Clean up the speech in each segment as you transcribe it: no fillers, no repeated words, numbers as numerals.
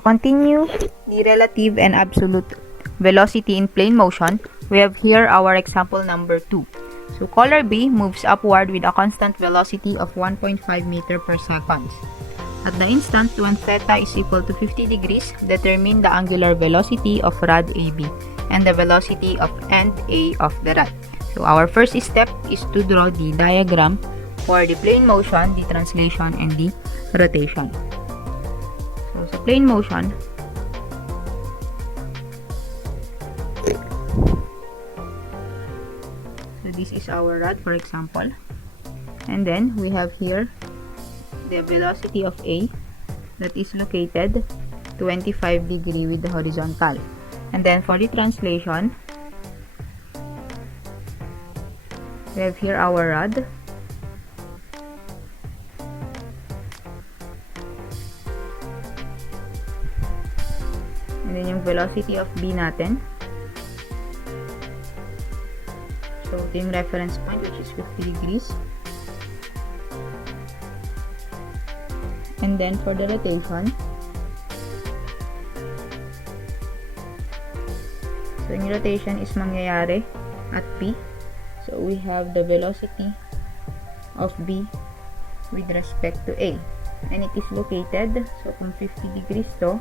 To continue the relative and absolute velocity in plane motion, we have here our example number 2. So color B moves upward with a constant velocity of 1.5 meter per second. At the instant when theta is equal to 50 degrees, determine the angular velocity of rod AB and the velocity of end A of the rod. So our first step is to draw the diagram for the plane motion, the translation, and the rotation. So sa plane motion, so this is our rod, for example, and then we have here the velocity of A that is located 25 degree with the horizontal. And then for the translation, we have here our rod. And then yung velocity of B natin. So ito yung reference point, which is 50 degrees. And then for the rotation, so yung rotation is mangyayari at P. So we have the velocity of B with respect to A. And it is located, so kung 50 degrees to,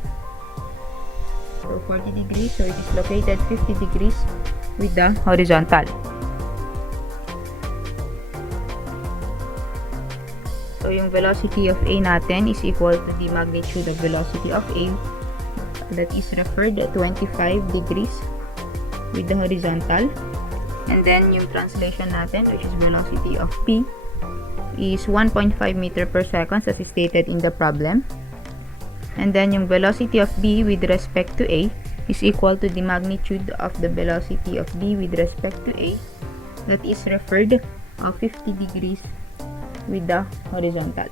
so 40 degrees, so it is located 50 degrees with the horizontal. So yung velocity of A natin is equal to the magnitude of velocity of A, that is referred at 25 degrees with the horizontal. And then yung translation natin, which is velocity of P, is 1.5 meter per second as stated in the problem. And then yung velocity of B with respect to A is equal to the magnitude of the velocity of B with respect to A, that is referred 50 degrees with the horizontal.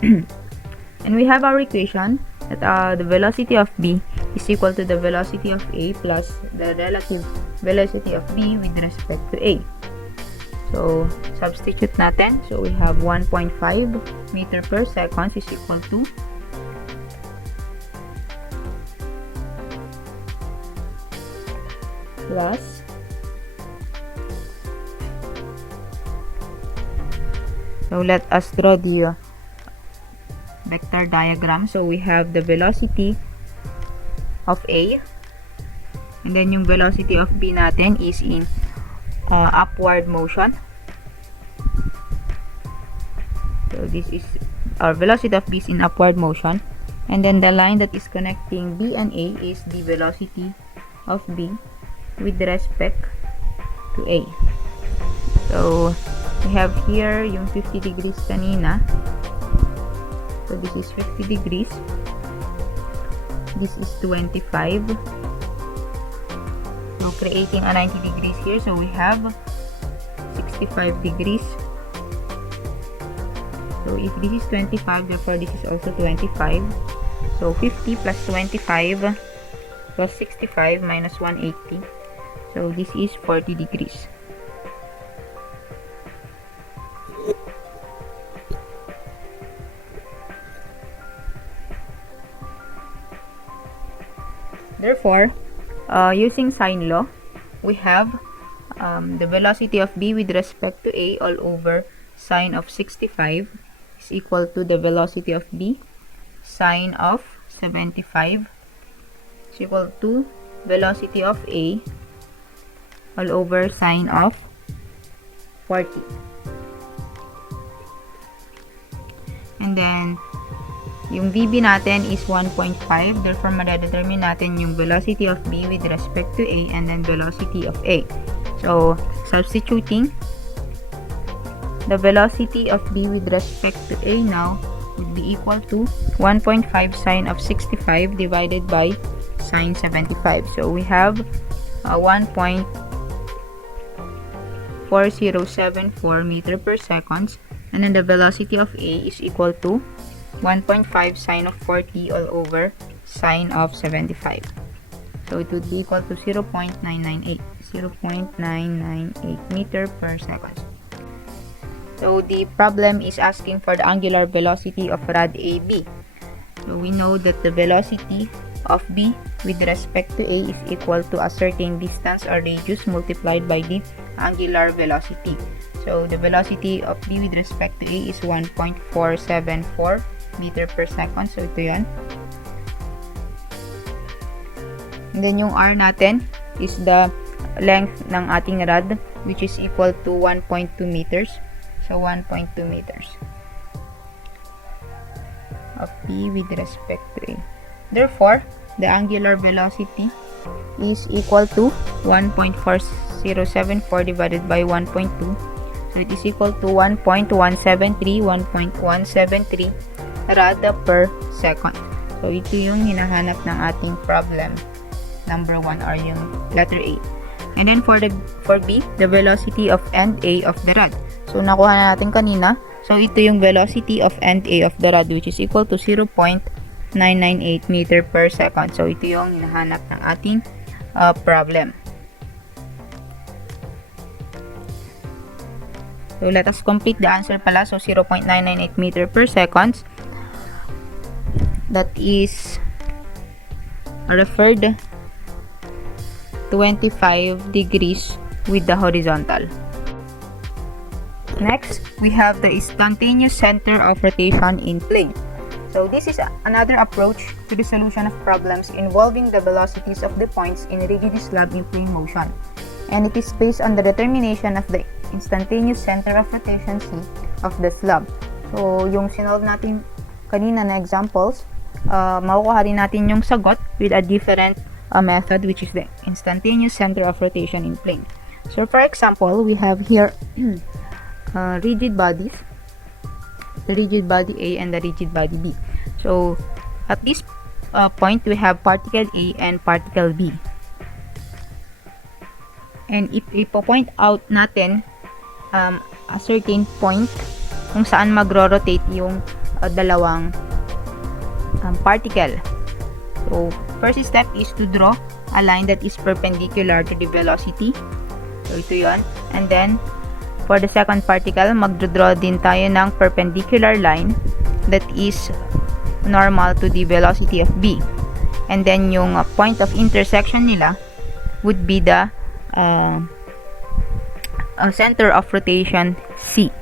And we have our equation that the velocity of B is equal to the velocity of A plus the relative velocity of B with respect to A. So substitute natin. So we have 1.5 meter per second is equal to plus so let us draw the vector diagram. So we have the velocity of A, and then yung velocity of B natin is in upward motion. So this is our velocity of B is in upward motion, and then the line that is connecting B and A is the velocity of B with respect to A. So we have here yung 50 degrees kanina. So this is 50 degrees. This is 25. So creating a 90 degrees here. So we have 65 degrees. So if this is 25, therefore this is also 25. So 50 plus 25 plus 65 minus 180. So this is 40 degrees. Therefore, using sine law, we have the velocity of B with respect to A all over sine of 65 is equal to the velocity of B sine of 75 is equal to velocity of A all over sine of 40. And then yung VB natin is 1.5. Therefore, madadetermine natin yung velocity of B with respect to A and then velocity of A. So, substituting the velocity of B with respect to A now would be equal to 1.5 sine of 65 divided by sine 75. So, we have 1.4074 meter per second, and then the velocity of A is equal to 1.5 sine of 40 all over sine of 75. So it would be equal to 0.998 meter per second. So the problem is asking for the angular velocity of rod AB. So we know that the velocity of B with respect to A is equal to a certain distance or radius multiplied by the angular velocity. So the velocity of B with respect to A is 1.474 meter per second. So ito yan. And then yung R natin is the length ng ating rod, which is equal to 1.2 meters. So 1.2 meters of B with respect to A. Therefore, the angular velocity is equal to 1.4074 divided by 1.2. So it is equal to 1.173 rad per second. So ito yung hinahanap ng ating problem number 1 or yung letter A. And then for B, the velocity of end A of the rod. So nakuha na natin kanina. So ito yung velocity of end A of the rod, which is equal to 0.998 meter per second. So ito yung hinahanap ng ating problem. So let us complete the answer pala. So 0.998 meter per second. That is referred 25 degrees with the horizontal. Next, we have the instantaneous center of rotation in plane. So this is another approach to the solution of problems involving the velocities of the points in rigid slab in plane motion. And it is based on the determination of the instantaneous center of rotation C of the slab. So yung sinolve natin kanina na examples, makukuha rin natin yung sagot with a different method, which is the instantaneous center of rotation in plane. So for example, we have here rigid bodies, the rigid body A and the rigid body B. So at this point, we have particle A and particle B. And if ipo-point out natin a certain point kung saan magro-rotate yung dalawang particle. So first step is to draw a line that is perpendicular to the velocity. So ito yun. And then for the second particle, magdraw din tayo ng perpendicular line that is normal to the velocity of B. And then yung point of intersection nila would be the center of rotation C.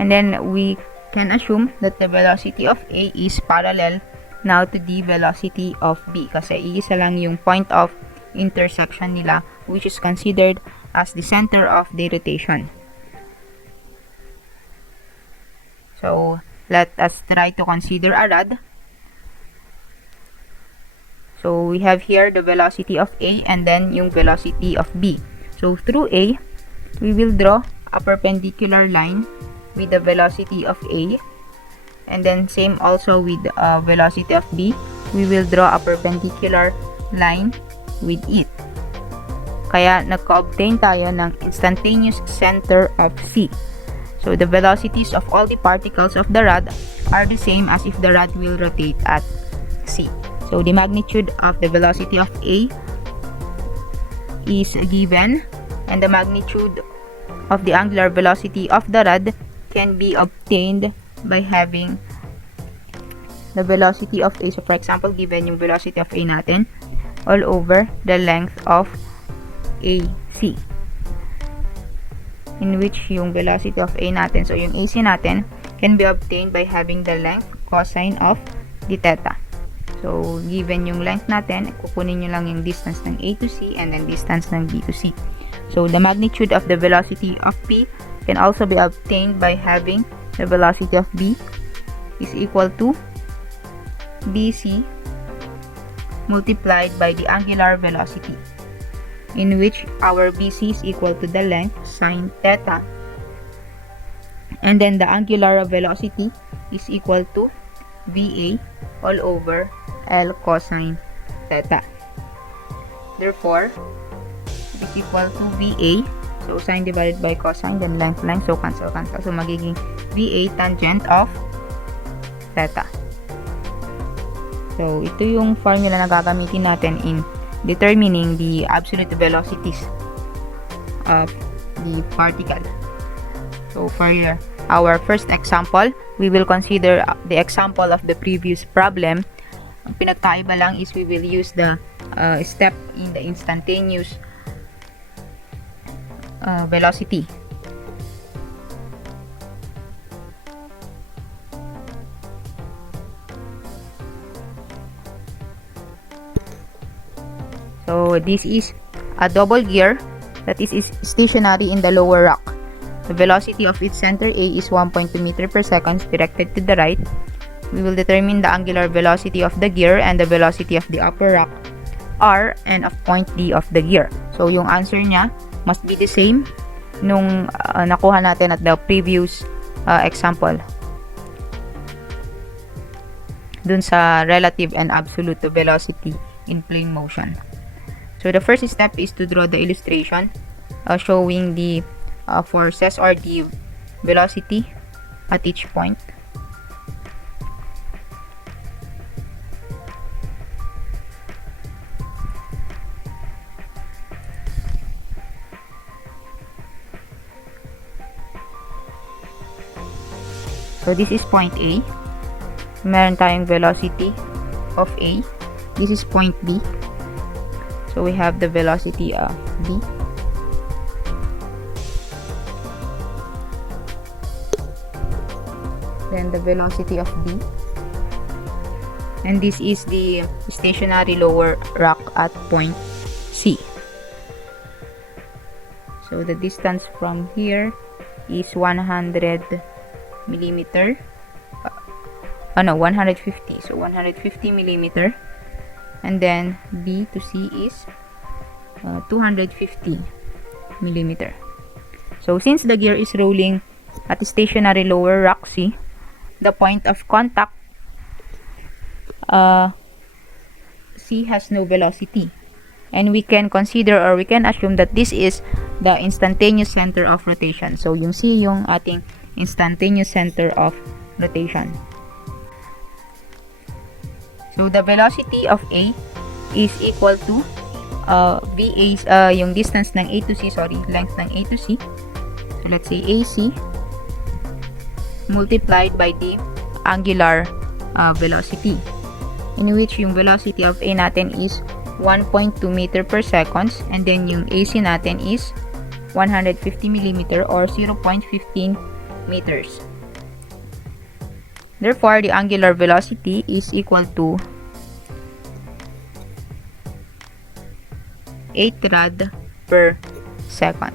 And then we can assume that the velocity of A is parallel now to the velocity of B kasi iisa lang yung point of intersection nila, which is considered as the center of the rotation. So let us try to consider a rod. So we have here the velocity of A and then yung velocity of B. So through A, we will draw a perpendicular line with the velocity of A, and then same also with velocity of B, we will draw a perpendicular line with it. Kaya nagka-obtain tayo ng instantaneous center of C. So the velocities of all the particles of the rod are the same as if the rod will rotate at C. So the magnitude of the velocity of A is given, and the magnitude of the angular velocity of the rod can be obtained by having the velocity of A. So for example, given yung velocity of A natin all over the length of AC, in which yung velocity of A natin, so yung AC natin, can be obtained by having the length cosine of the theta. So given yung length natin, kukunin nyo lang yung distance ng A to C and then distance ng B to C. So the magnitude of the velocity of P can also be obtained by having the velocity of B is equal to BC multiplied by the angular velocity, in which our BC is equal to the length sine theta, and then the angular velocity is equal to VA all over L cosine theta. Therefore, it is equal to VA, so sine divided by cosine, then length, so cancel. So magiging VA tangent of theta. So ito yung formula na gagamitin natin in determining the absolute velocities of the particle. So for our first example. We will consider the example of the previous problem. Ang pinagkaiba lang is we will use the step in the instantaneous velocity. So this is a double gear that is stationary in the lower rack. The velocity of its center A is 1.2 meter per second directed to the right. We will determine the angular velocity of the gear and the velocity of the upper rack R and of point D of the gear. So yung answer niya must be the same nung nakuha natin at the previous example. Dun sa relative and absolute velocity in plane motion. So the first step is to draw the illustration showing the forces or the velocity at each point. So this is point A. Meron tayong velocity of A. This is point B. So we have the velocity of B. Then the velocity of D. And this is the stationary lower rack at point C. So the distance from here is 100 millimeter. 150. So 150 millimeter. And then B to C is 250 millimeter. So since the gear is rolling at the stationary lower rack C, the point of contact C has no velocity. And we can consider or we can assume that this is the instantaneous center of rotation. So yung C yung ating instantaneous center of rotation. So the velocity of A is equal to VA, yung distance ng A to C, length ng A to C. So let's say AC multiplied by the angular velocity, in which yung velocity of A natin is 1.2 meter per second, and then yung AC natin is 150 millimeter or 0.15 meters. Therefore, the angular velocity is equal to 8 rad per second.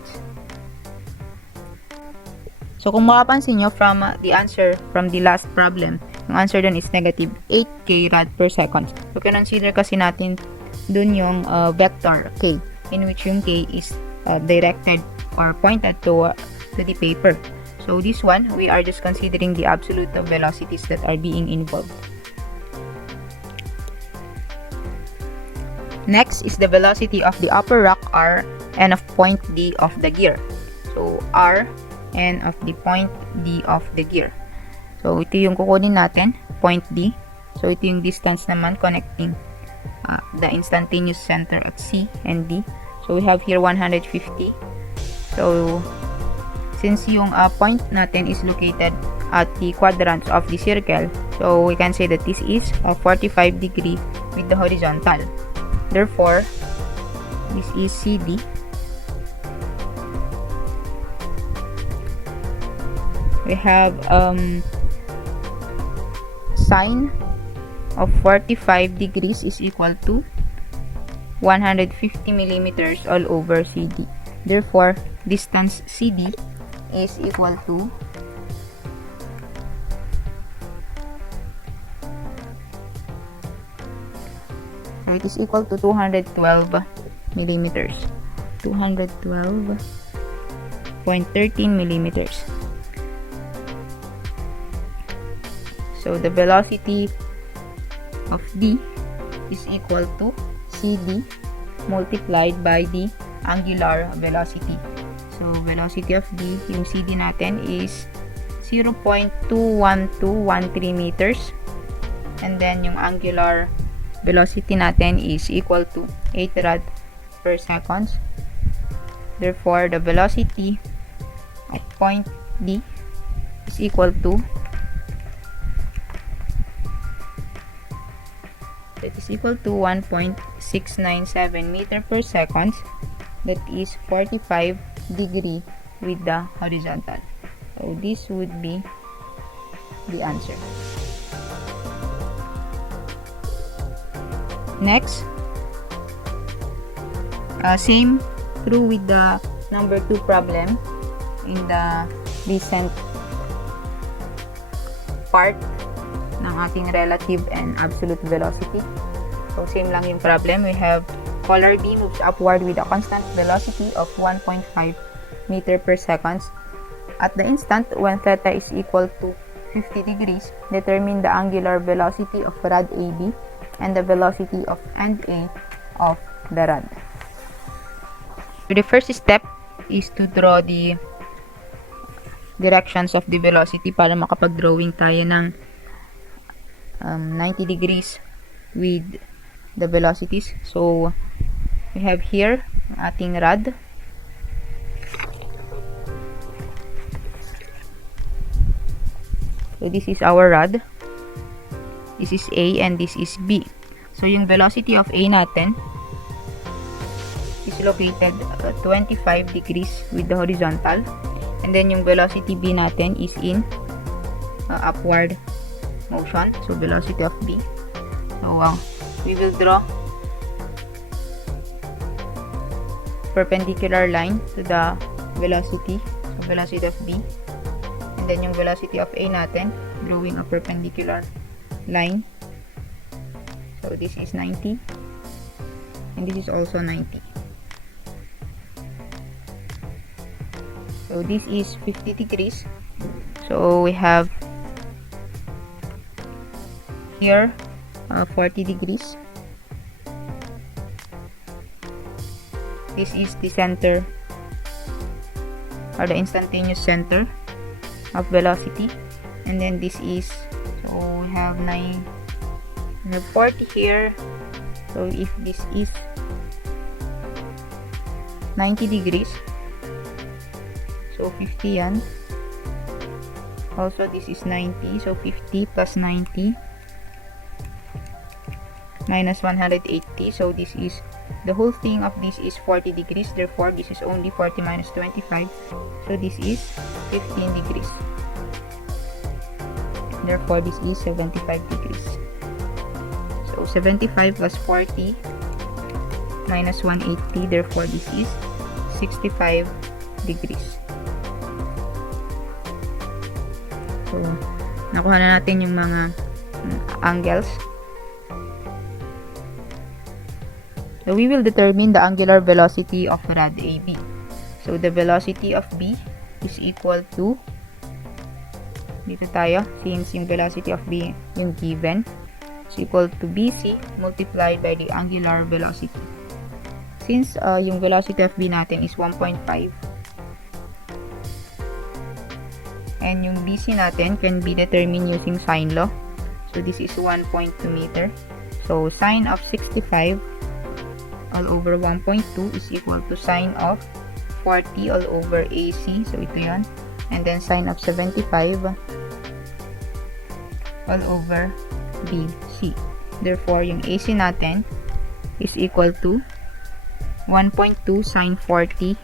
So, kung makapansin nyo from the answer from the last problem, yung answer dun is negative 8k rad per second. So, consider kasi natin dun yung vector k, in which yung k is directed or pointed to the paper. So this one, we are just considering the absolute velocities that are being involved. Next is the velocity of the upper rack R and of point D of the gear. So R and of the point D of the gear. So ito yung kukunin natin, point D. So ito yung distance naman connecting the instantaneous center at C and D. So we have here 150. So since yung point natin is located at the quadrants of the circle, so we can say that this is a 45 degree with the horizontal. Therefore, this is CD. We have sine of 45 degrees is equal to 150 millimeters all over CD. Therefore, distance CD is equal to so it is equal to 212 millimeters. 212.13 millimeters. So the velocity of D is equal to CD multiplied by the angular velocity. So, velocity of D, yung CD natin is 0.21213 meters. And then, yung angular velocity natin is equal to 8 rad per second. Therefore, the velocity at point D is equal to 1.697 meter per second. That is 45 degree with the horizontal. So this would be the answer. Next, same true with the number 2 problem in the recent part ng ating relative and absolute velocity. So same lang yung problem. We have color B moves upward with a constant velocity of 1.5 meter per second. At the instant when theta is equal to 50 degrees, determine the angular velocity of rod AB and the velocity of end A of the rod. So the first step is to draw the directions of the velocity para makapag-drawing tayo ng 90 degrees with the velocities. So we have here ating rod. So this is our rod. This is A and this is B. So yung velocity of A natin is located at 25 degrees with the horizontal. And then yung velocity B natin is in upward motion. So velocity of B. So we will draw perpendicular line to the velocity. So velocity of B. And then yung velocity of A natin, drawing a perpendicular line. So this is 90 and this is also 90. So this is 50 degrees. So we have here 40 degrees. This is the center or the instantaneous center of velocity. And then this is, so we have 40 here. So if this is 90 degrees, so 50 yan. Also this is 90, so 50 plus 90 minus 180. So this is, the whole thing of this is 40 degrees, therefore this is only 40 minus 25, so this is 15 degrees. Therefore this is 75 degrees. So 75 plus 40 minus 180, therefore this is 65 degrees. So nakuha na natin yung mga angles. So we will determine the angular velocity of rod AB. So the velocity of B is equal to, dito tayo, since yung velocity of B yung given, is equal to BC multiplied by the angular velocity. Since yung velocity of B natin is 1.5 and yung BC natin can be determined using sine law. So this is 1.2 meter. So sine of 65 all over 1.2 is equal to sine of 40 all over AC. So ito yun. And then sine of 75 all over BC. Therefore, yung AC natin is equal to 1.2 sine 40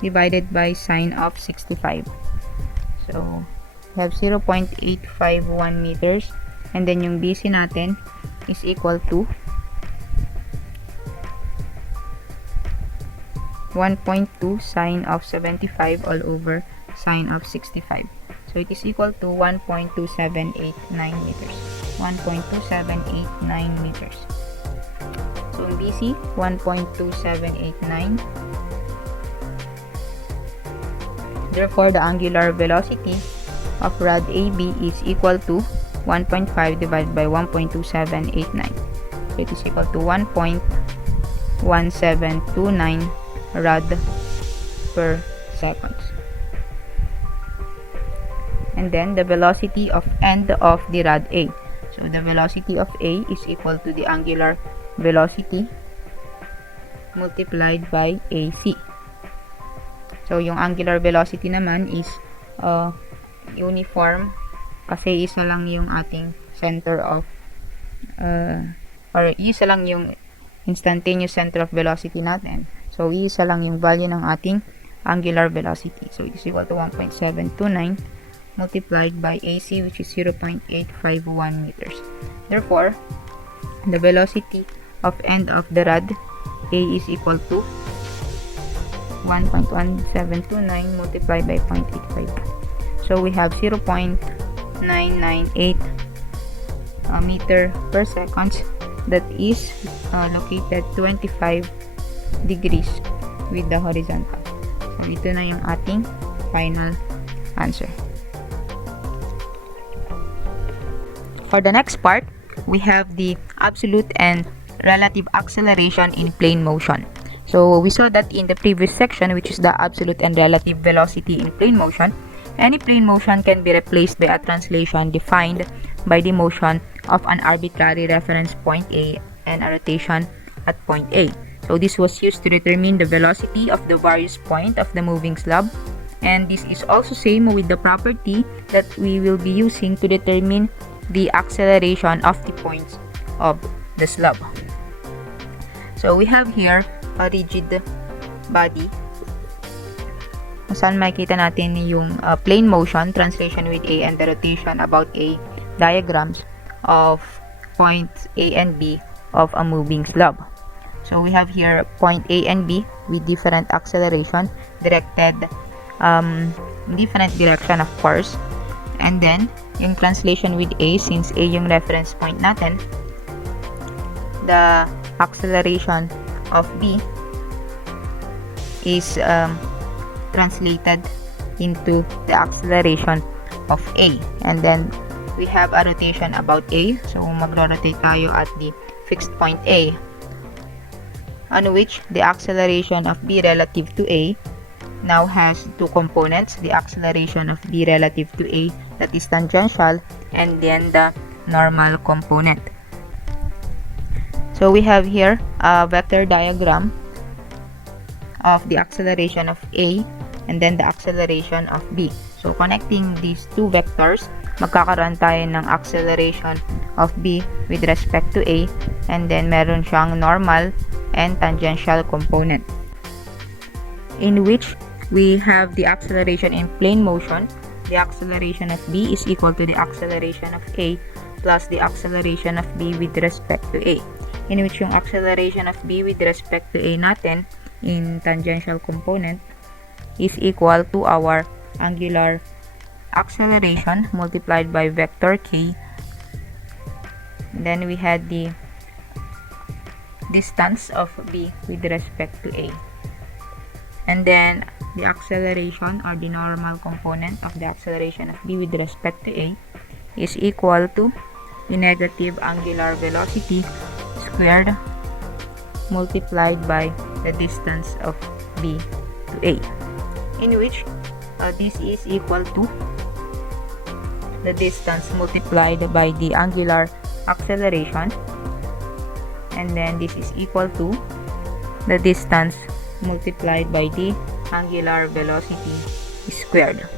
divided by sine of 65. So, we have 0.851 meters. And then yung BC natin is equal to 1.2 sine of 75 all over sine of 65. So it is equal to 1.2789 meters. 1.2789 meters. So in BC, 1.2789. Therefore, the angular velocity of rod AB is equal to 1.5 divided by 1.2789. So it is equal to 1.1729 rod per second. And then the velocity of end of the rod A. So the velocity of A is equal to the angular velocity multiplied by AC. So yung angular velocity naman is uniform kasi isa lang yung ating center of or isa lang yung instantaneous center of velocity natin. So, isa lang yung value ng ating angular velocity. So, it is equal to 1.729 multiplied by AC, which is 0.851 meters. Therefore, the velocity of end of the rod A is equal to 1.1729 multiplied by 0.85. So, we have 0.998 meter per second. That is located 25 degrees with the horizontal. So, ito na yung ating final answer. For the next part, we have the absolute and relative acceleration in plane motion. So, we saw that in the previous section, which is the absolute and relative velocity in plane motion, any plane motion can be replaced by a translation defined by the motion of an arbitrary reference point A and a rotation at point A. So, this was used to determine the velocity of the various point of the moving slab. And this is also same with the property that we will be using to determine the acceleration of the points of the slab. So, we have here a rigid body. Saan makikita natin yung plane motion, translation with A, and the rotation about A diagrams of points A and B of a moving slab. So, we have here point A and B with different acceleration directed in different direction, of course. And then, yung translation with A, since A yung reference point natin, the acceleration of B is translated into the acceleration of A. And then, we have a rotation about A. So, magro-rotate tayo at the fixed point A, on which the acceleration of B relative to A now has two components, the acceleration of B relative to A, that is tangential, and then the normal component. So, we have here a vector diagram of the acceleration of A and then the acceleration of B. So, connecting these two vectors, magkakaroon tayo ng acceleration of B with respect to A, and then meron siyang normal and tangential component, in which we have the acceleration in plane motion. The acceleration of B is equal to the acceleration of A plus the acceleration of B with respect to A, in which yung acceleration of B with respect to A natin in tangential component is equal to our angular acceleration multiplied by vector K. Then we had the distance of B with respect to A. And then the acceleration or the normal component of the acceleration of B with respect to A is equal to the negative angular velocity squared multiplied by the distance of B to A, in which this is equal to the distance multiplied by the angular acceleration, and then this is equal to the distance multiplied by the angular velocity squared.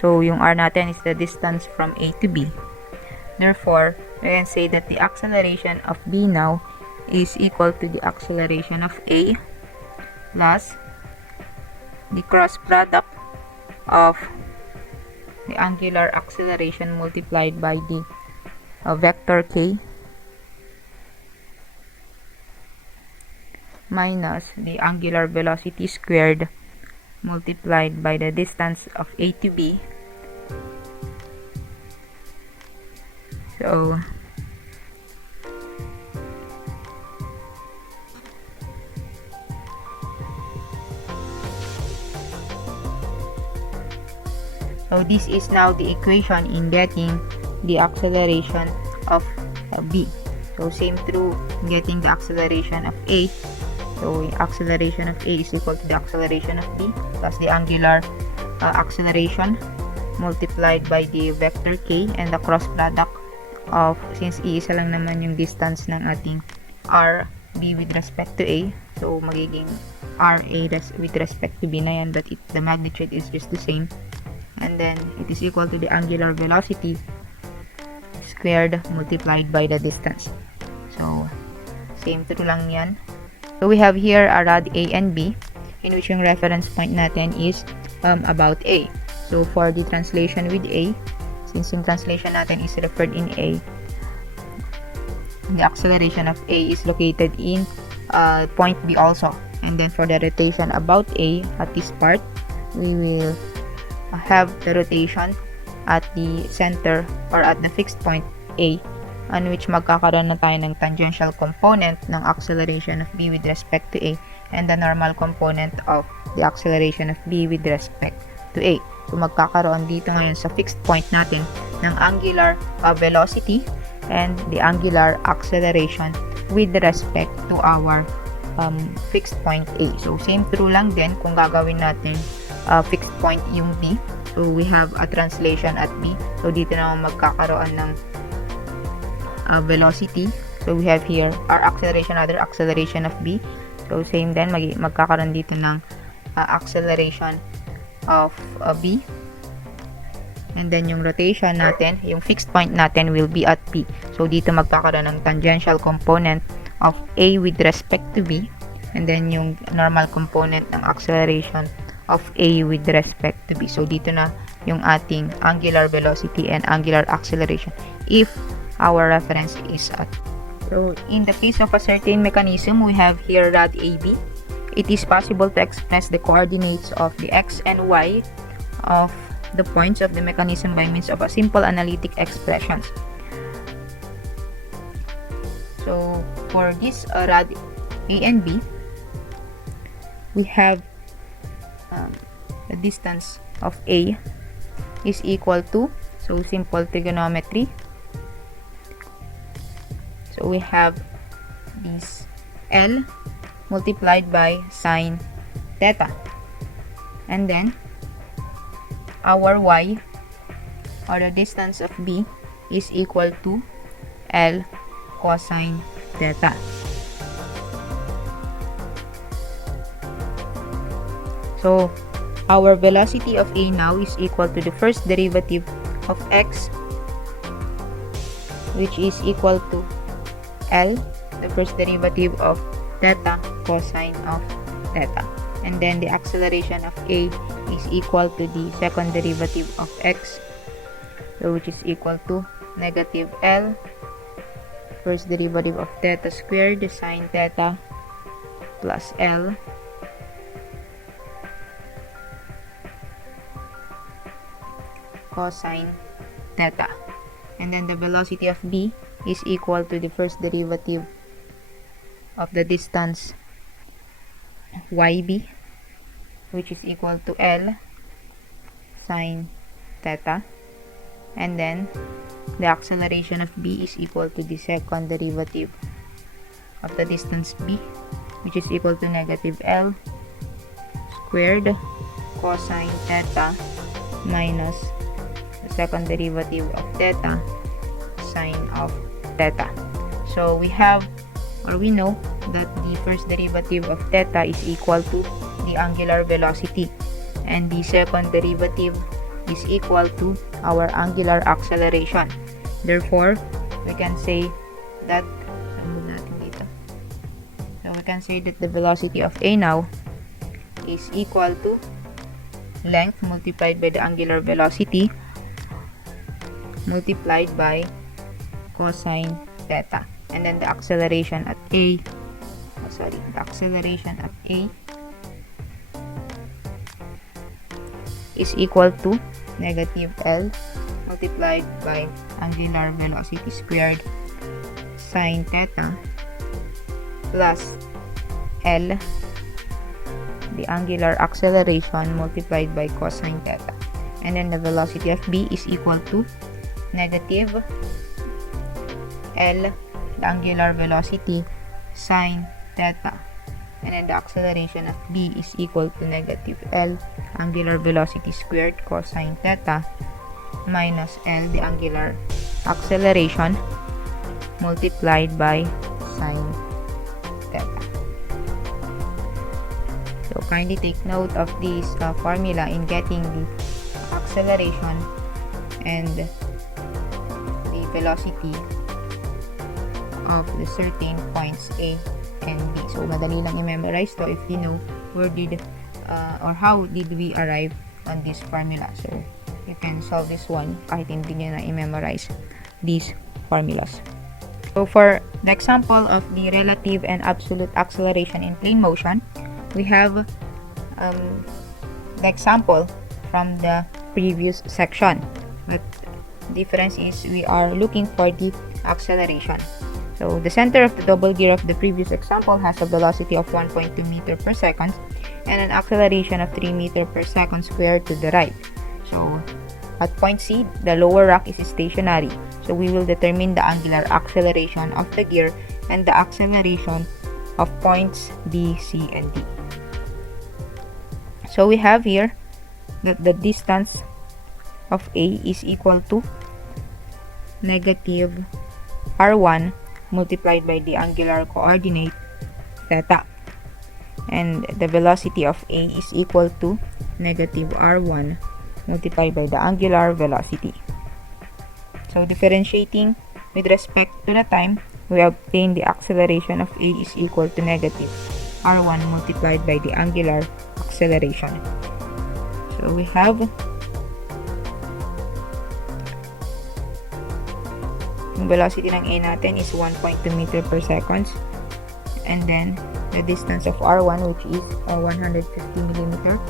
So, yung R natin is the distance from A to B. Therefore, we can say that the acceleration of B now is equal to the acceleration of A plus the cross product of the angular acceleration multiplied by the vector K minus the angular velocity squared multiplied by the distance of A to B. So, this is now the equation in getting the acceleration of B. So, same through getting the acceleration of A. So, acceleration of A is equal to the acceleration of B plus the angular acceleration multiplied by the vector K and the cross product of, since iisa lang naman yung distance ng ating R, B with respect to A. So, magiging RA with respect to B na yan, but the magnitude is just the same. and then it is equal to the angular velocity squared multiplied by the distance. So, same true lang yan. So, we have here a rod A and B, in which yung reference point natin is about A. So, for the translation with A, since yung translation natin is referred in A, the acceleration of A is located in point B also. And then for the rotation about A at this part, we will have the rotation at the center or at the fixed point A, on which magkakaroon na tayo ng tangential component ng acceleration of B with respect to A and the normal component of the acceleration of B with respect to A. So, magkakaroon dito ngayon sa fixed point natin ng angular velocity and the angular acceleration with respect to our fixed point A. So, same true lang din kung gagawin natin fixed point yung B. So, we have a translation at B. So, dito naman magkakaroon ng velocity. So, we have here our acceleration, other acceleration of B. So, same din, magkakaroon dito ng acceleration of B. And then, yung rotation natin, yung fixed point natin will be at P. So, dito magkakaroon ng tangential component of A with respect to B. And then, yung normal component ng acceleration of A with respect to B. So, dito na yung ating angular velocity and angular acceleration if our reference is at. So, in the case of a certain mechanism, we have here rod AB. It is possible to express the coordinates of the x and y of the points of the mechanism by means of a simple analytic expressions. So, for this rod A and B, we have the distance of A is equal to, so simple trigonometry. So, we have this L multiplied by sine theta. And then, our y, or the distance of B, is equal to L cosine theta. So, our velocity of A now is equal to the first derivative of x, which is equal to L, the first derivative of theta cosine of theta. And then the acceleration of A is equal to the second derivative of x, so which is equal to negative L, first derivative of theta squared sine theta plus L cosine theta. And then the velocity of B is equal to the first derivative of the distance yb, which is equal to L sine theta. And then the acceleration of B is equal to the second derivative of the distance B, which is equal to negative L squared cosine theta minus the second derivative of theta sine of theta. So we have, or we know, that the first derivative of theta is equal to the angular velocity, and the second derivative is equal to our angular acceleration. Therefore, we can say that the velocity of A now is equal to length multiplied by the angular velocity multiplied by cosine theta. And then the acceleration at A, is equal to negative L multiplied by angular velocity squared sine theta plus L, the angular acceleration multiplied by cosine theta. And then the velocity of B is equal to negative L, the angular velocity sine theta. And then the acceleration of B is equal to negative L, angular velocity squared cosine theta minus L, the angular acceleration multiplied by sine theta. So kindly take note of this formula in getting the acceleration and the velocity of the certain points A and B. So, madali lang i-memorize to if you know where did or how did we arrive on this formula. So, you can solve this one kahit hindi nyo na i-memorize these formulas. So, for the example of the relative and absolute acceleration in plane motion, we have the example from the previous section. But difference is we are looking for the acceleration. So, the center of the double gear of the previous example has a velocity of 1.2 meter per second and an acceleration of 3 meter per second squared to the right. So, at point C, the lower rack is stationary. So, we will determine the angular acceleration of the gear and the acceleration of points B, C, and D. So, we have here that the distance of A is equal to negative R1 multiplied by the angular coordinate theta. And the velocity of A is equal to negative R1 multiplied by the angular velocity. So, differentiating with respect to the time, we obtain the acceleration of A is equal to negative R1 multiplied by the angular acceleration. So, we have yung velocity ng A natin is 1.2 meter per second, and then the distance of R1, which is 150 millimeter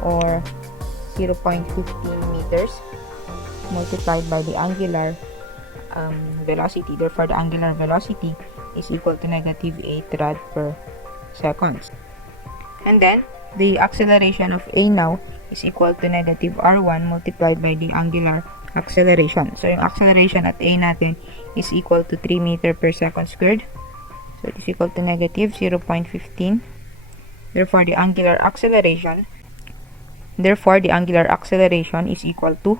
or 0.15 meters multiplied by the angular velocity. Therefore, the angular velocity is equal to negative 8 rad per second. And then, the acceleration of A now is equal to negative R1 multiplied by the angular acceleration. So, yung acceleration at A natin is equal to 3 meter per second squared. So, it is equal to negative 0.15. Therefore, the angular acceleration is equal to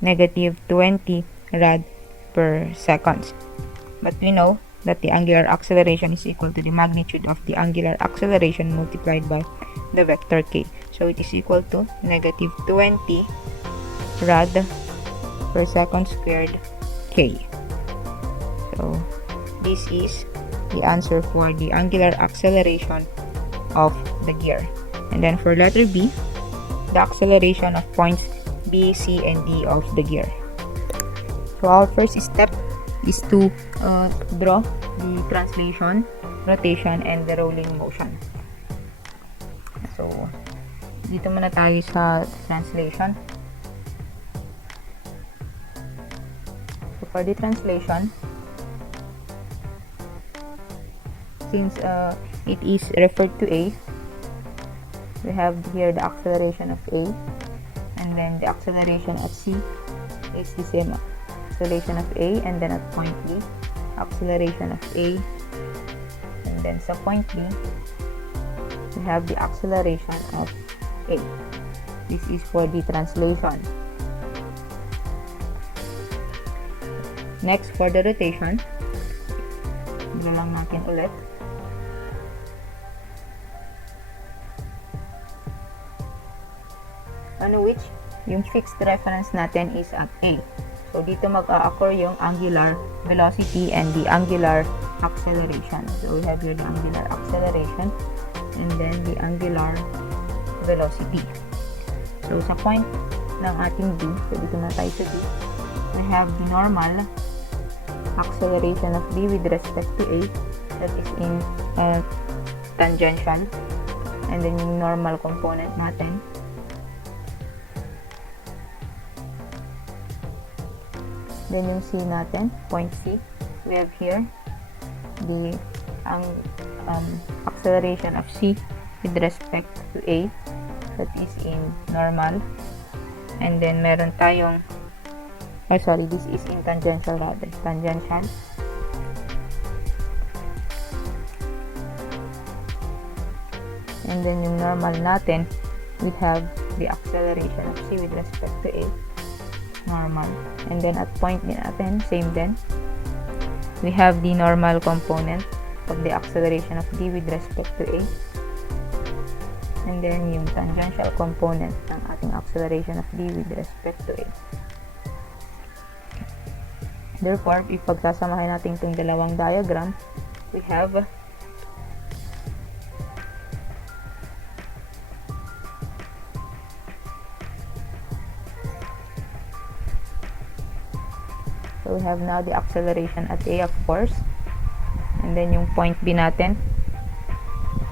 negative 20 rad per second. But we know that the angular acceleration is equal to the magnitude of the angular acceleration multiplied by the vector k. So, it is equal to negative 20 rad per second squared k. So, this is the answer for the angular acceleration of the gear. And then for letter B, the acceleration of points B, C, and D of the gear. So, our first step is to draw the translation, rotation, and the rolling motion. So, dito muna tayo sa translation. So, for the translation, since it is referred to A, we have here the acceleration of A, and then the acceleration at C is the same acceleration of A, and then at point B, acceleration of A, and then sa point B, we have the acceleration of A. This is for the translation. Next, for the rotation, ito lang natin ulit. On which, yung fixed reference natin is at A. So, dito mag-a-occur yung angular velocity and the angular acceleration. So, we have here the angular acceleration and then the angular velocity. So, sa point ng ating D, so dito na tayo sa D, we have the normal acceleration of D with respect to A, that is in tangential, and then yung normal component natin. Then yung C natin, point C, we have here the acceleration of C with respect to A, that is in normal, and then meron tayong this is in tangential rather, tangential. And then yung normal natin, we have the acceleration of C with respect to A, normal. And then at point din natin, same then, we have the normal component of the acceleration of D with respect to A. and then yung tangential component ng ating acceleration of D with respect to A. Therefore, if pagsasamahin natin itong dalawang diagram, we have now the acceleration at A, of course, and then yung point B natin.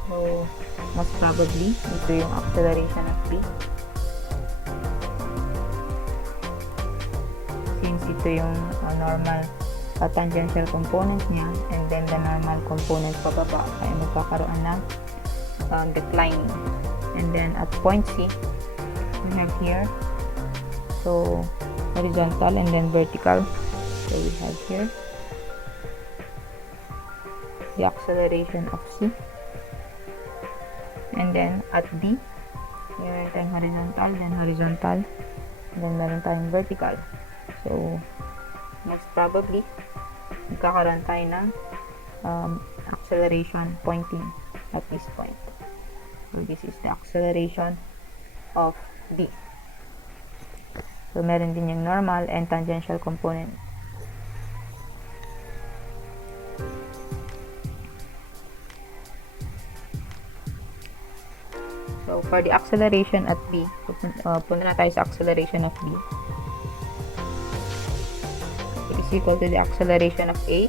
So, most probably, ito yung acceleration of B. Since ito yung normal tangential component niya, and then the normal component pababa, ay magkakaroon ng declining. And then at point C, we have here, so horizontal and then vertical. So we have here the acceleration of C. And then at D, meron tayong horizontal, then meron tayong vertical. So, most probably, magkakaroon tayo ng acceleration pointing at this point. So, this is the acceleration of D. So, meron din yung normal and tangential component. So, for the acceleration at B, punta na tayo sa acceleration of B. It is equal to the acceleration of A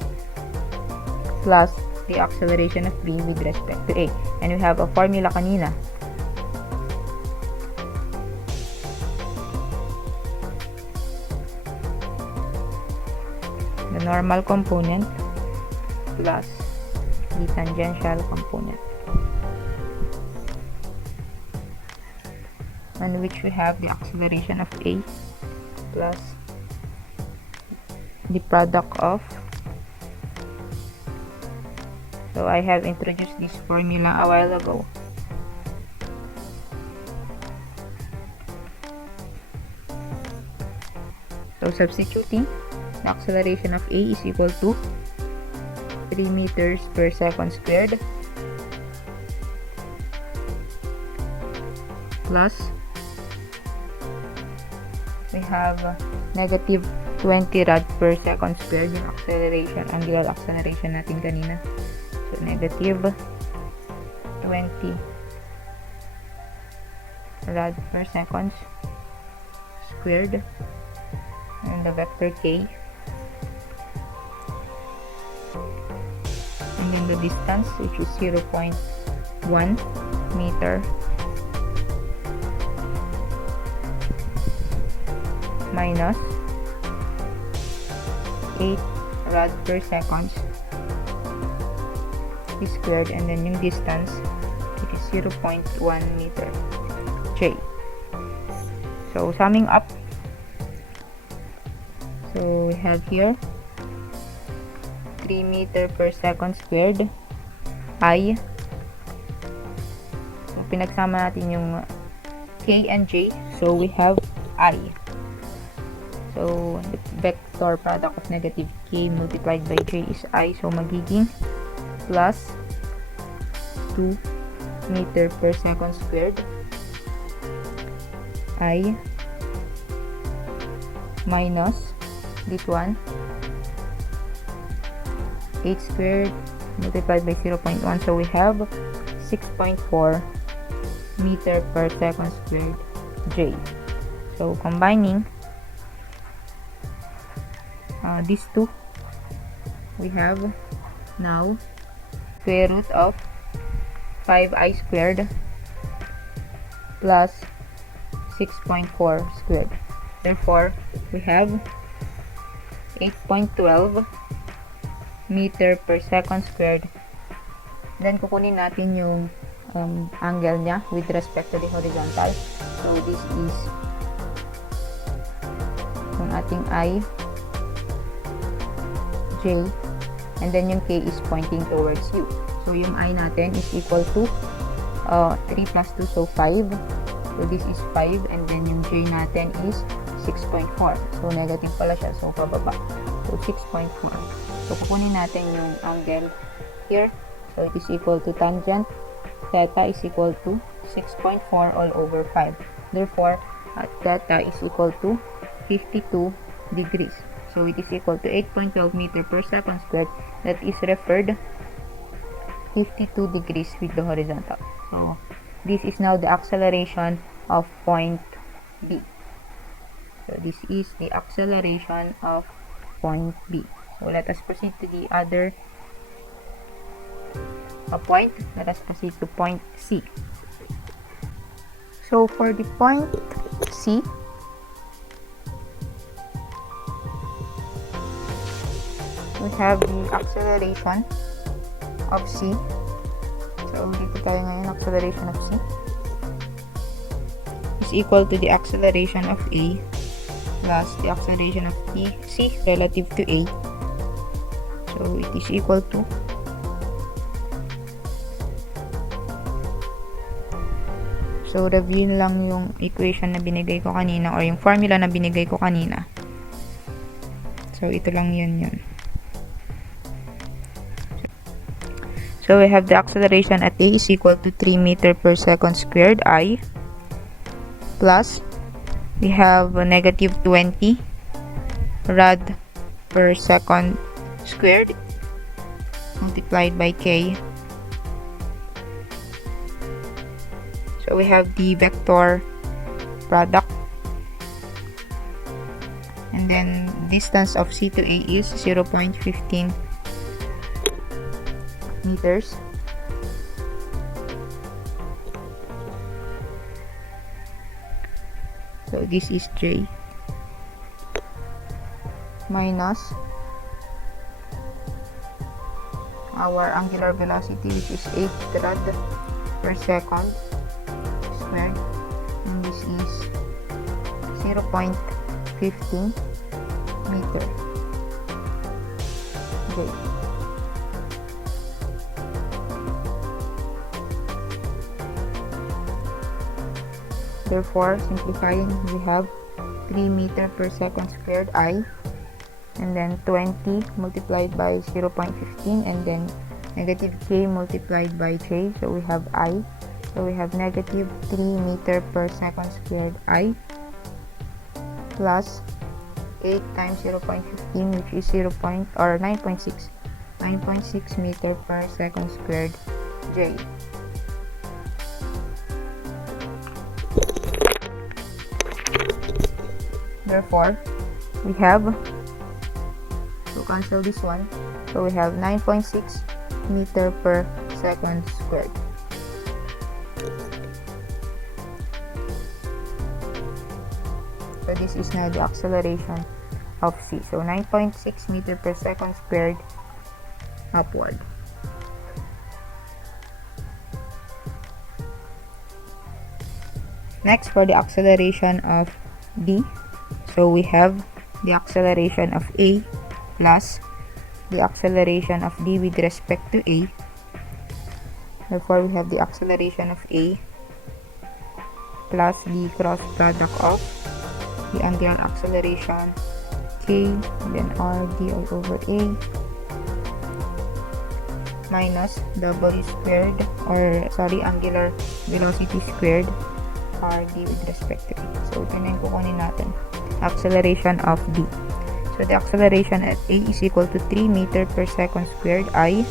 plus the acceleration of B with respect to A. And we have a formula kanina. The normal component plus the tangential component. On which we have the acceleration of A plus the product of, so I have introduced this formula a while ago. So substituting, the acceleration of A is equal to 3 meters per second squared plus we have negative 20 rad per second squared yung acceleration, angular acceleration natin kanina. So, negative 20 rad per second squared and the vector K, and then the distance, which is 0.1 meter minus 8 rad per second squared, and then yung distance, which is 0.1 meter J. So, summing up, so we have here 3 meter per second squared I. So, pinagsama natin yung K and J, so we have I. So, the vector product of negative K multiplied by J is I. So, magiging plus 2 meter per second squared I minus this one 8 squared multiplied by 0.1. So, we have 6.4 meter per second squared J. So, combining these two, we have now square root of 5i squared plus 6.4 squared. Therefore, we have 8.12 meter per second squared. Then, kukunin natin yung angle niya with respect to the horizontal. So, this is yung ating I, J, and then yung K is pointing towards U. So, yung I natin is equal to 3 plus 2, so 5. So, this is 5, and then yung J natin is 6.4. So, negative pala siya. So, pababa. So, 6.4. So, kukunin natin yung angle here. So, it is equal to tangent theta is equal to 6.4 all over 5. Therefore, theta is equal to 52 degrees. So it is equal to 8.12 meter per second squared. That is referred 52 degrees with the horizontal. So this is now the acceleration of point B. So this is the acceleration of point B. So let us proceed to the other point. Let us proceed to point C. So for the point C, we have the acceleration of C. So dito tayo ngayon, acceleration of C is equal to the acceleration of A plus the acceleration of C relative to A. So it is equal to So review lang yung equation na binigay ko kanina or yung formula na binigay ko kanina. So ito lang yun. So we have the acceleration at A is equal to 3 meter per second squared I plus we have a negative 20 rad per second squared multiplied by K. So we have the vector product, and then distance of C to A is 0.15 meters. So this is J minus our angular velocity, which is 8 rad per second squared, and this is 0.15 meter J. Therefore, simplifying, we have 3 meter per second squared I, and then 20 multiplied by 0.15, and then negative K multiplied by J. So we have I. So we have negative 3 meter per second squared I plus 8 times 0.15, which is 9.6 meter per second squared J. Therefore, we have to cancel this one. So we have 9.6 meter per second squared. So this is now the acceleration of C. So 9.6 meter per second squared upward. Next, for the acceleration of D. So we have the acceleration of A plus the acceleration of D with respect to A. Therefore, we have the acceleration of A plus the cross product of the angular acceleration K, and then R d all over A minus W squared, angular velocity squared R d with respect to A. So ito na yung kukunin natin, acceleration of D. So the acceleration at A is equal to 3 meter per second squared I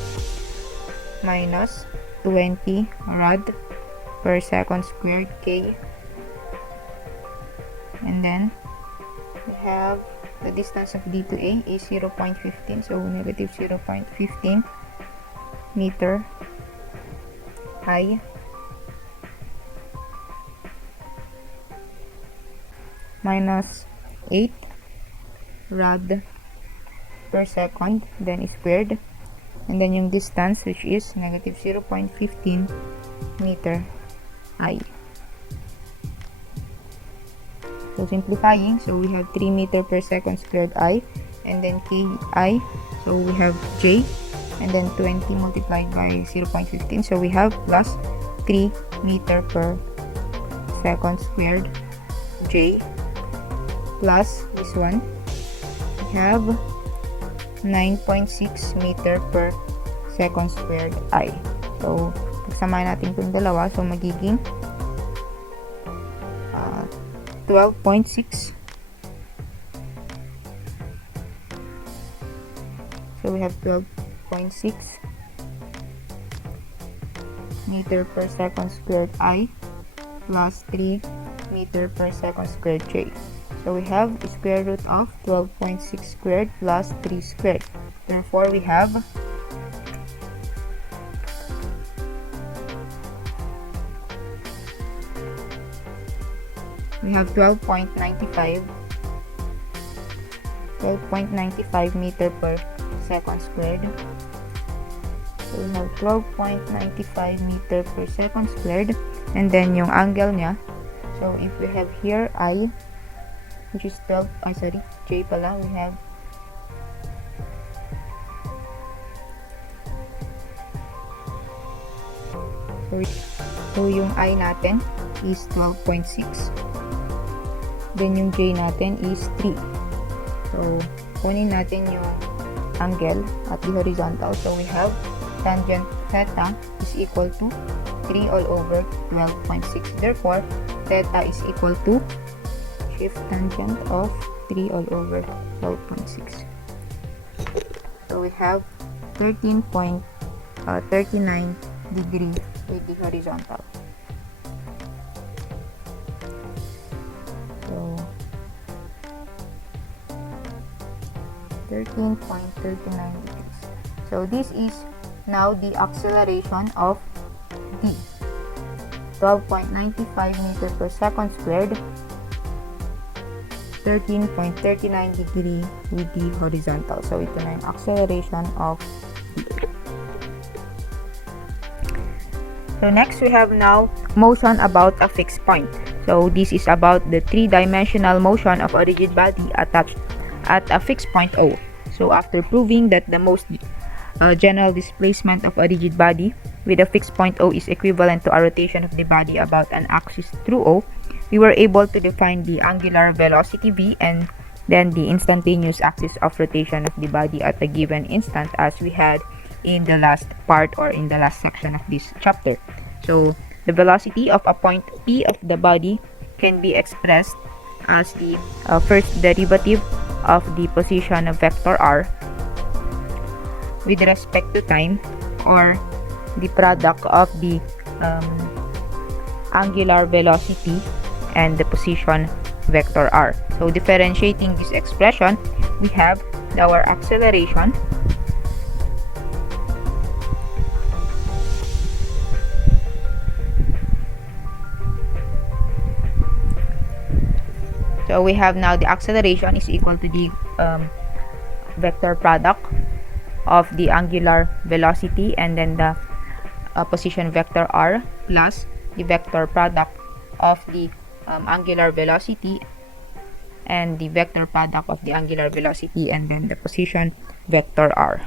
minus 20 rad per second squared K, and then we have the distance of D to A is 0.15, so negative 0.15 meter I minus 8 rad per second, then squared, and then yung distance, which is negative 0.15 meter I. So simplifying, so we have 3 meter per second squared I, and then Ki, so we have J, and then 20 multiplied by 0.15, so we have plus 3 meter per second squared J plus this one, we have 9.6 meter per second squared I. So pagsamahin natin itong dalawa, so magiging 12.6. So we have 12.6 meter per second squared I plus 3 meter per second squared J. So we have square root of 12.6 squared plus 3 squared. Therefore, we have 12.95 meter per second squared. So we have 12.95 meter per second squared, and then yung angle niya. So if we have here I, which is 12, J pala, we have so yung I natin is 12.6, then yung J natin is 3. So kunin natin yung angle at the horizontal. So we have tangent theta is equal to 3 all over 12.6. Therefore, theta is equal to shift tangent of 3 all over 12.6. So we have 13.39 degree with the horizontal. So 13.39 degrees. So this is now the acceleration of D. 12.95 meter per second squared, 13.39 degree with the horizontal. So ito na yung acceleration of D. So next we have now motion about a fixed point. So this is about the three-dimensional motion of a rigid body attached at a fixed point O. So after proving that the most general displacement of a rigid body with a fixed point O is equivalent to a rotation of the body about an axis through O, we were able to define the angular velocity v and then the instantaneous axis of rotation of the body at a given instant, as we had in the last part or in the last section of this chapter. So the velocity of a point P of the body can be expressed as the first derivative of the position of vector r with respect to time, or the product of the angular velocity and the position vector r. So differentiating this expression, we have our acceleration So we have now the acceleration is equal to the vector product of the angular velocity and then the position vector r plus the vector product of the angular velocity and the vector product of the angular velocity and then the position vector r.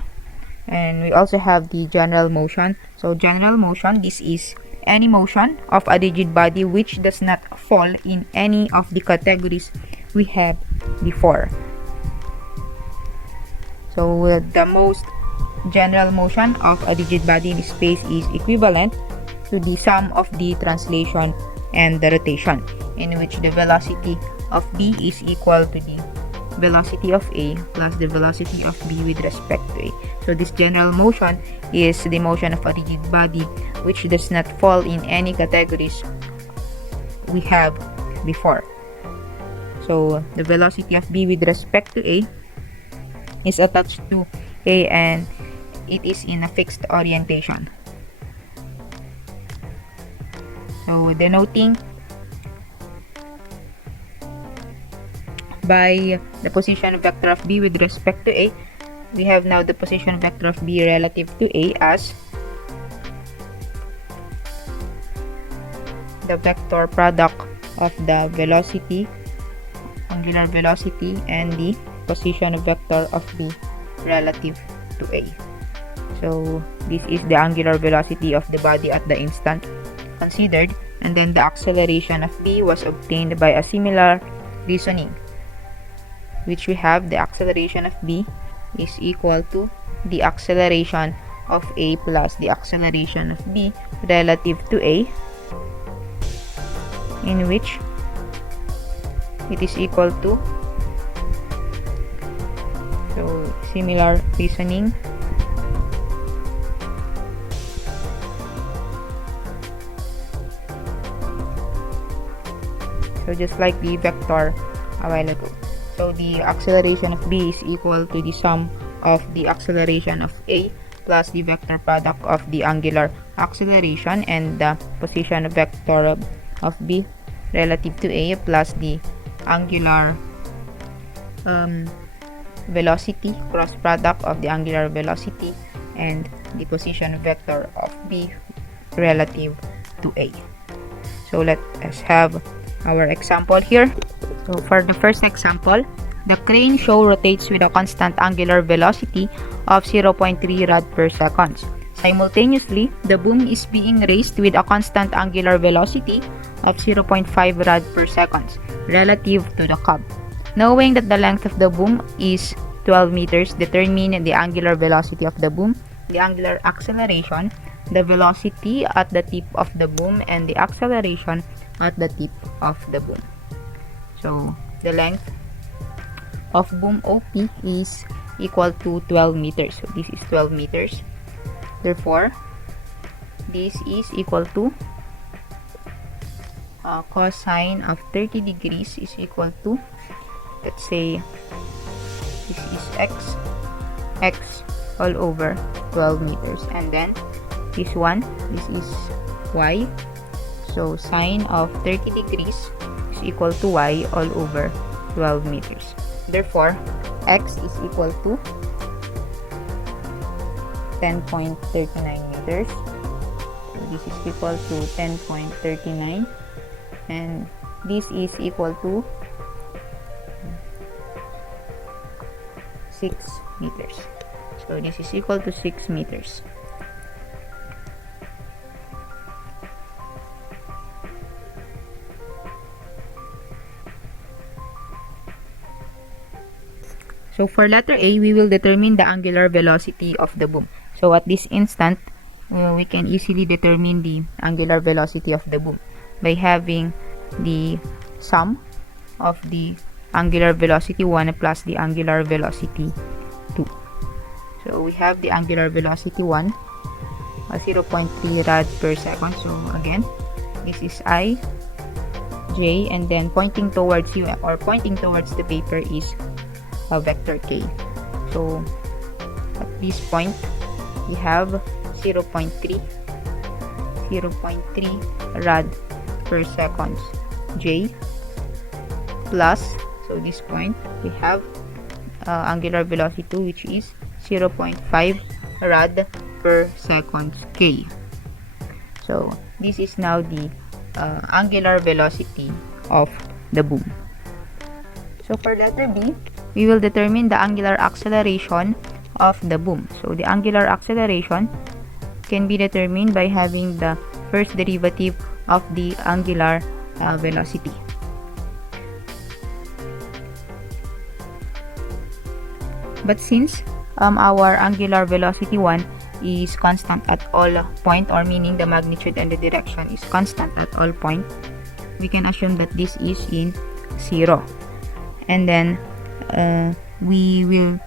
And we also have the general motion. So general motion, this is any motion of a rigid body which does not fall in any of the categories we have before. So the most general motion of a rigid body in space is equivalent to the sum of the translation and the rotation, in which the velocity of B is equal to the velocity of A plus the velocity of B with respect to A. So this general motion is the motion of a rigid body which does not fall in any categories we have before. So the velocity of B with respect to A is attached to A and it is in a fixed orientation. So denoting by the position vector of B with respect to A, we have now the position vector of B relative to A as the vector product of the velocity, angular velocity, and the position vector of B relative to A. So this is the angular velocity of the body at the instant considered, and then the acceleration of B was obtained by a similar reasoning, which we have the acceleration of B is equal to the acceleration of A plus the acceleration of B relative to A, in which it is equal to, so similar reasoning, so just like the vector a while ago. So the acceleration of B is equal to the sum of the acceleration of A plus the vector product of the angular acceleration and the position vector of B relative to A plus the angular velocity, cross product of the angular velocity and the position vector of B relative to A. So let us have our example here. So for the first example, the crane show rotates with a constant angular velocity of 0.3 rad per second. Simultaneously, the boom is being raised with a constant angular velocity of 0.5 rad per second relative to the cab. Knowing that the length of the boom is 12 meters, determine the angular velocity of the boom, the angular acceleration, the velocity at the tip of the boom, and the acceleration at the tip of the boom. So the length of boom OP is equal to 12 meters. So this is 12 meters. Therefore, this is equal to cosine of 30 degrees is equal to, let's say, this is x all over 12 meters. And then this one, this is y. So sine of 30 degrees is equal to y all over 12 meters. Therefore, x is equal to 10.39 meters. So this is equal to 10.39, and this is equal to 6 meters. So this is equal to 6 meters. So for letter A, we will determine the angular velocity of the boom. So at this instant, we can easily determine the angular velocity of the boom by having the sum of the angular velocity 1 plus the angular velocity 2. So we have the angular velocity 1, 0.3 rad per second. So again, this is I, J, and then pointing towards you or pointing towards the paper is a vector K. So at this point, we have 0.3 rad per second J plus, so this point we have angular velocity 2, which is 0.5 rad per second K. So this is now the angular velocity of the boom. So for letter B, we will determine the angular acceleration of the boom. So the angular acceleration can be determined by having the first derivative of the angular velocity. But since our angular velocity 1 is constant at all point, or meaning the magnitude and the direction is constant at all point, we can assume that this is in 0. And then we will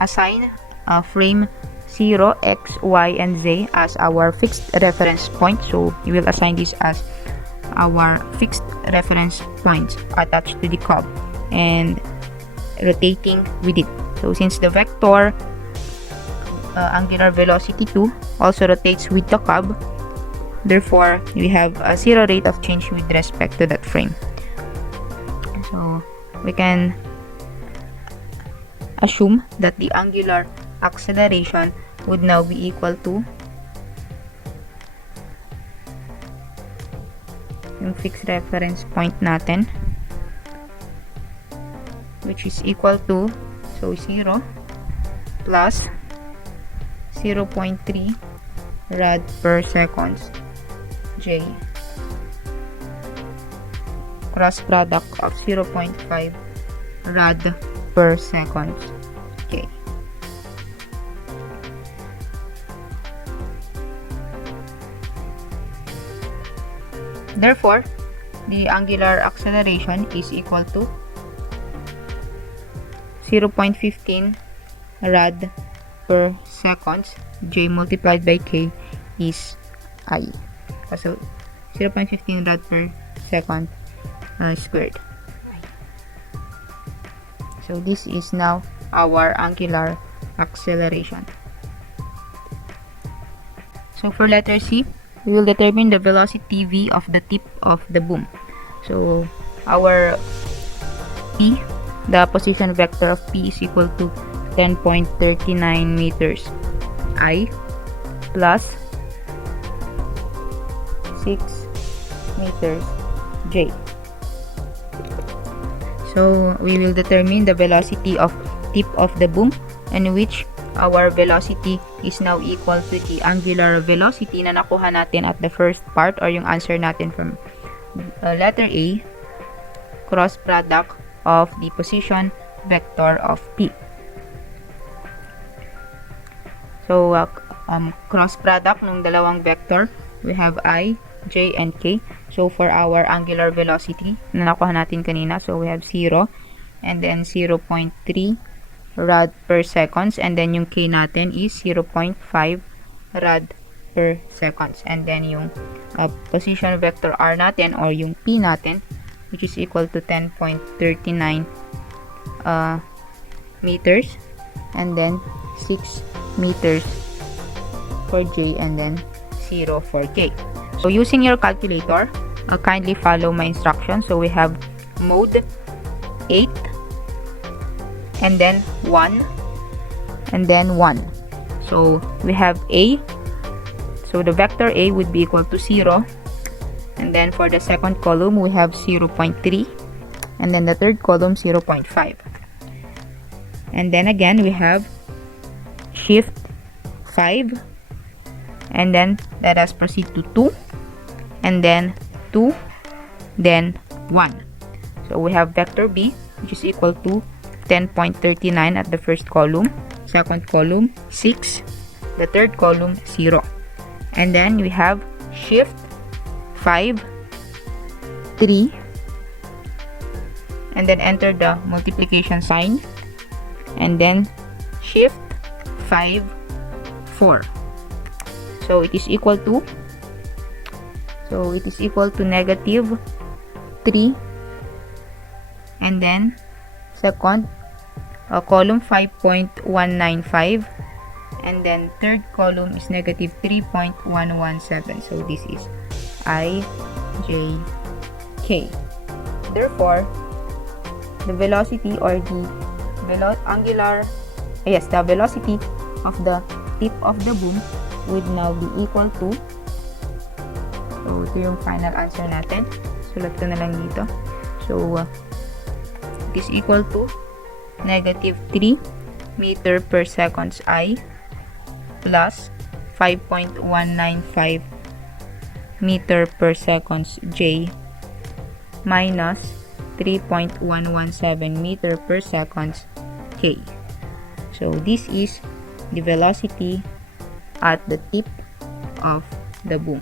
assign frame 0, x, y, and z as our fixed reference point. So we will assign this as our fixed reference point attached to the curve and rotating with it. So since the vector angular velocity 2 also rotates with the curve, therefore we have a 0 rate of change with respect to that frame. So we can assume that the angular acceleration would now be equal to yung fixed reference point natin, which is equal to, so 0 plus 0.3 rad per second J cross product of 0.5 rad per second K. Therefore, the angular acceleration is equal to 0.15 rad per seconds. J multiplied by K is I. So, 0.15 rad per second squared. So, this is now our angular acceleration. So, for letter C, we will determine the velocity v of the tip of the boom. So, our P, the position vector of P is equal to 10.39 meters I plus 6 meters J. So, we will determine the velocity of tip of the boom, in which our velocity is now equal to the angular velocity na nakuha natin at the first part, or yung answer natin from letter A, cross product of the position vector of P. So, cross product ng dalawang vector, we have I, J, and K. So, for our angular velocity na nakuha natin kanina, so we have 0, and then 0.3 rad per seconds, and then yung K natin is 0.5 rad per seconds, and then yung position vector R natin, or yung P natin, which is equal to 10.39 meters, and then 6 meters for J, and then 0 for K. So, using your calculator, kindly follow my instructions. So, we have mode 8, and then 1, and then 1. So, we have A. So, the vector A would be equal to 0. And then, for the second column, we have 0.3. And then, the third column, 0.5. And then, again, we have shift 5. And then, let us proceed to 2. And then, 2. Then, 1. So, we have vector B, which is equal to 10.39 at the first column, second column 6, the third column 0, and then we have shift 5, 3, and then enter the multiplication sign, and then shift 5, 4. So it is equal to negative 3, and then second column 5.195, and then third column is negative 3.117. So this is I, J, K. Therefore, the velocity, or the velocity of the tip of the boom would now be equal to, so ito yung final answer natin. Sulat ko na lang dito. So, it is equal to negative 3 meter per seconds I plus 5.195 meter per seconds J minus 3.117 meter per seconds K. So, this is the velocity at the tip of the boom.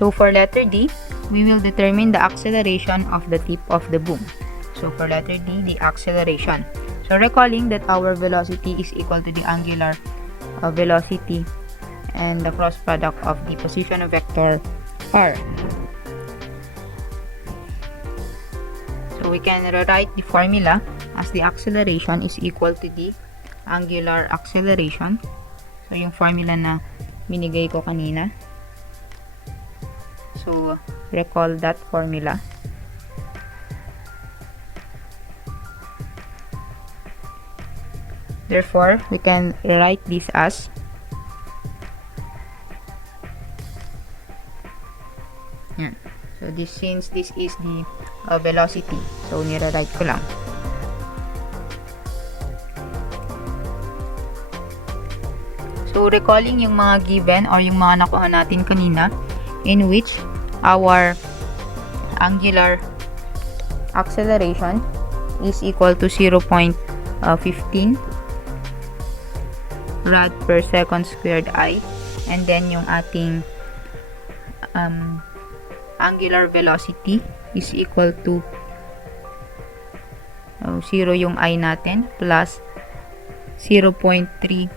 So, for letter D, we will determine the acceleration of the tip of the boom. So, for letter D, the acceleration. So, recalling that our velocity is equal to the angular velocity and the cross product of the position vector R. So, we can rewrite the formula as the acceleration is equal to the angular acceleration. So, yung formula na binigay ko kanina. So, recall that formula. Therefore, we can write this as yan. So, since this is the velocity, so nire-write ko lang. So, recalling yung mga given or yung mga nakuha natin kanina, in which our angular acceleration is equal to 0.15 rad per second squared I, and then yung ating angular velocity is equal to 0 yung I natin plus 0.3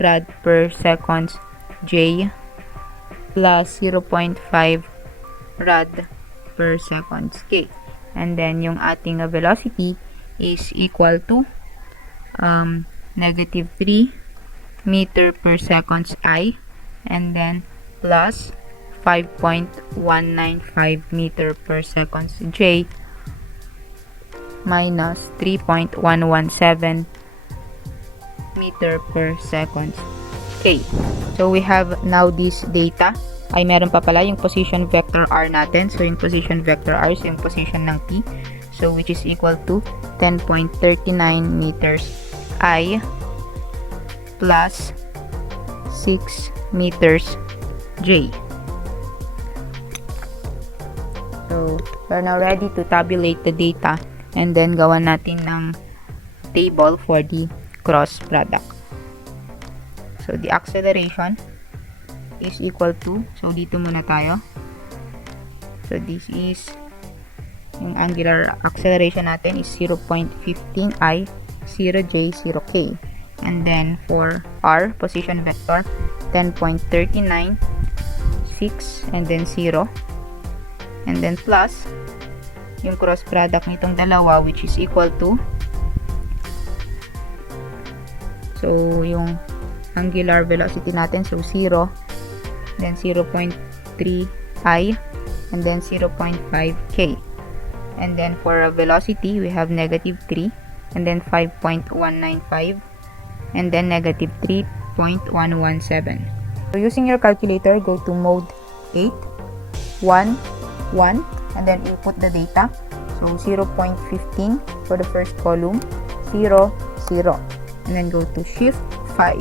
rad per seconds J plus 0.5 rad per seconds K. And then yung ating velocity is equal to negative 3 meter per seconds I, and then plus 5.195 meter per seconds J minus 3.117 meter per seconds K. So we have now this data. Ay, meron pa pala yung position vector R natin. So yung position vector R is yung position ng T. So which is equal to 10.39 meters I plus 6 meters J. So we're now ready to tabulate the data and then gawan natin ng table for the cross product. So the acceleration is equal to, so dito muna tayo. So this is yung angular acceleration natin is 0.15 I, 0J, 0K. And then for R, position vector, 10.39, 6, and then 0. And then plus yung cross product nitong dalawa, which is equal to, so yung angular velocity natin, so 0, then 0.3 I, and then 0.5 K. And then for velocity, we have negative 3, and then 5.195, and then negative 3.117. So using your calculator, go to mode 8, 1, 1, and then input the data. So 0.15 for the first column, 0, 0. And then go to shift 5,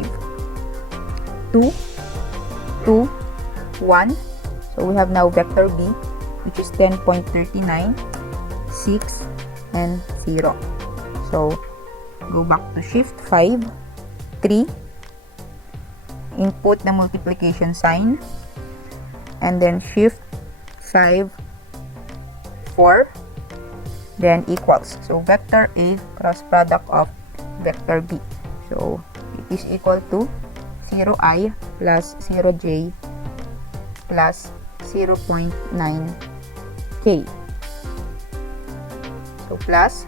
2, 2, 1. So we have now vector B, which is 10.39, 6, and 0. So go back to shift 5, 3, input the multiplication sign, and then shift 5, 4, then equals. So vector A cross product of vector B. So it is equal to 0I plus 0J plus 0.9K. So plus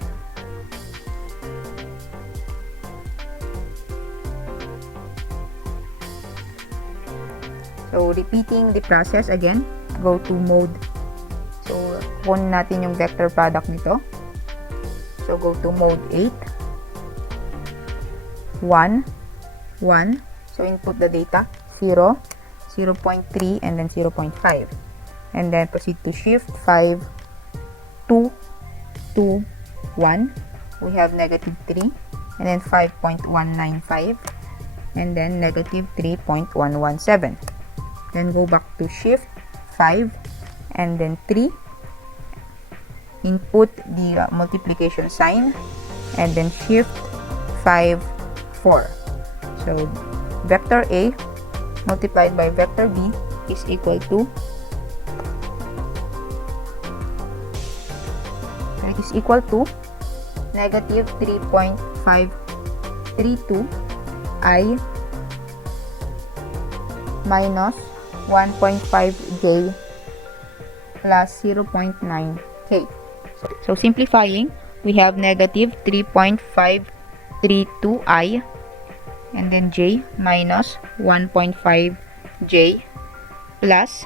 so repeating the process again, go to mode. So kunin natin yung vector product nito. So go to mode 8, 1, 1. So input the data, 0, 0.3, and then 0.5. And then proceed to shift 5, 2, 2, 1. We have negative 3, and then 5.195, and then negative 3.117. Then go back to shift 5, and then 3. Input the multiplication sign, and then shift 5, 4. So vector A multiplied by vector B is equal to, so it is equal to negative 3.532 I minus 1.5J plus 0.9K. So simplifying, we have negative 3.532 I, and then J minus 1.5J plus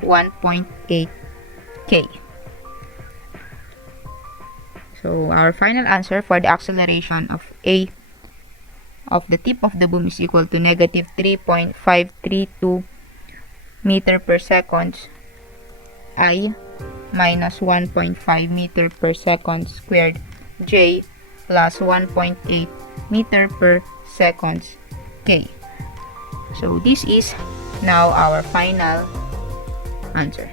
1.8K. So our final answer for the acceleration of A of the tip of the boom is equal to negative 3.532 meter per second I minus 1.5 meter per second squared J plus 1.8 meter per second K. So this is now our final answer.